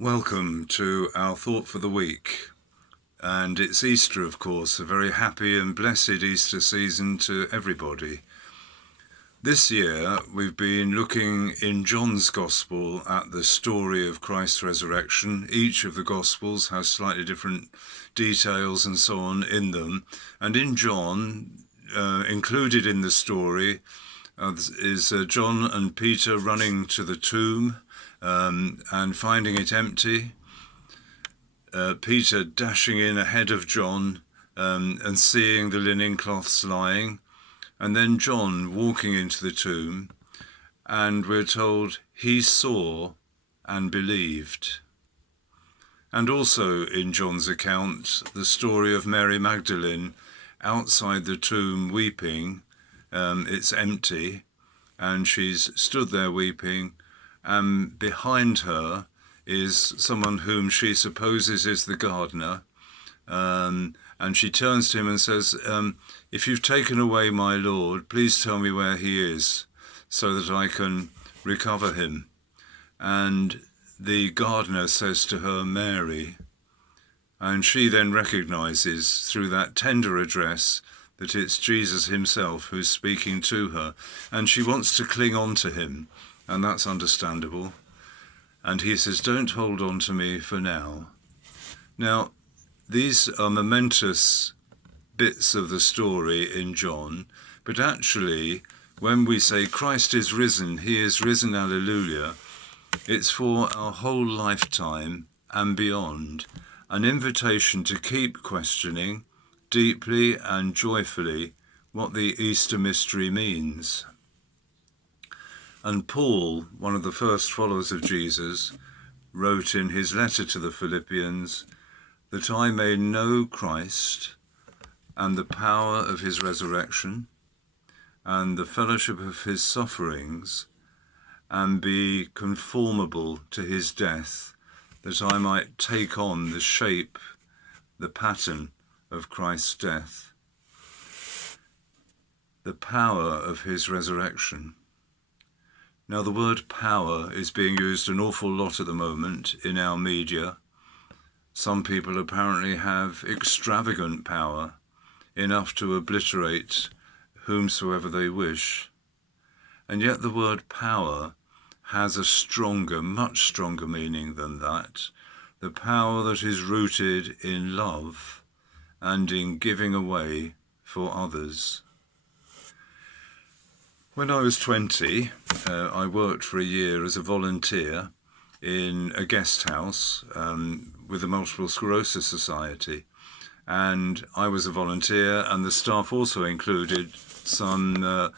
Welcome to our thought for the week. And it's Easter, of course, a very happy and blessed Easter season to everybody. This year, we've been looking in John's Gospel at the story of Christ's resurrection. Each of the Gospels has slightly different details and so on in them. And in John, included in the story, is John and Peter running to the tomb and finding it empty. Peter dashing in ahead of John and seeing the linen cloths lying. And then John walking into the tomb, and we're told he saw and believed. And also in John's account, the story of Mary Magdalene outside the tomb weeping. It's empty, and she's stood there weeping, and behind her is someone whom she supposes is the gardener. And she turns to him and says, if you've taken away my Lord, please tell me where he is so that I can recover him. And the gardener says to her, Mary. And she then recognizes through that tender address that it's Jesus himself who's speaking to her. And she wants to cling on to him, and that's understandable. And he says, don't hold on to me for now. Now, these are momentous bits of the story in John, but actually, when we say Christ is risen, he is risen, alleluia, it's for our whole lifetime and beyond, an invitation to keep questioning deeply and joyfully what the Easter mystery means. And Paul, one of the first followers of Jesus, wrote in his letter to the Philippians, that I may know Christ and the power of his resurrection and the fellowship of his sufferings, and be conformable to his death, that I might take on the shape, the pattern of Christ's death. The power of his resurrection. Now, the word power is being used an awful lot at the moment in our media. Some people apparently have extravagant power, enough to obliterate whomsoever they wish. And yet the word power has a stronger, much stronger meaning than that. The power that is rooted in love and in giving away for others. When I was 20, I worked for a year as a volunteer in a guest house with the Multiple Sclerosis Society. And I was a volunteer, and the staff also included some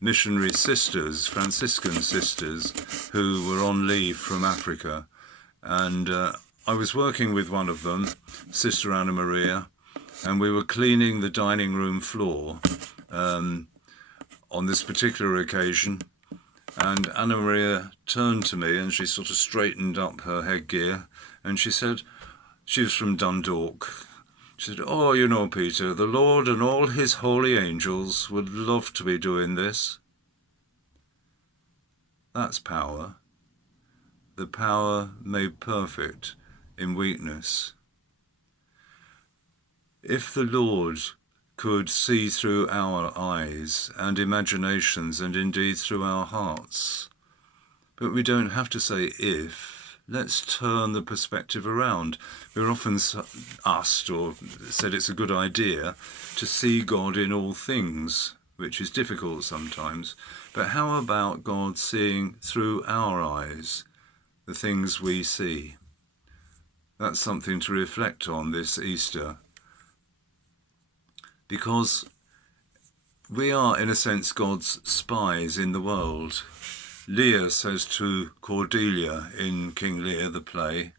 missionary sisters, Franciscan sisters, who were on leave from Africa. And I was working with one of them, Sister Anna Maria, and we were cleaning the dining room floor on this particular occasion. And Anna Maria turned to me and she sort of straightened up her headgear and she said, she was from Dundalk, she said, oh, you know, Peter, the Lord and all his holy angels would love to be doing this. That's power. The power made perfect in weakness. If the Lord could see through our eyes and imaginations and indeed through our hearts. But we don't have to say if. Let's turn the perspective around. We're often asked or said it's a good idea to see God in all things, which is difficult sometimes. But how about God seeing through our eyes the things we see? That's something to reflect on this Easter. Because we are, in a sense, God's spies in the world. Lear says to Cordelia in King Lear, the play,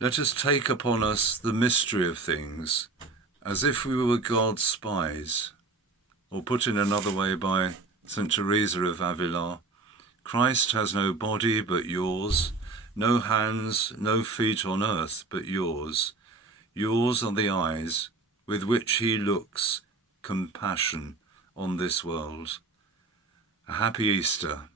let us take upon us the mystery of things as if we were God's spies. Or put in another way by St. Teresa of Avila, Christ has no body but yours, no hands, no feet on earth but yours. Yours are the eyes with which he looks compassion on this world. A happy Easter.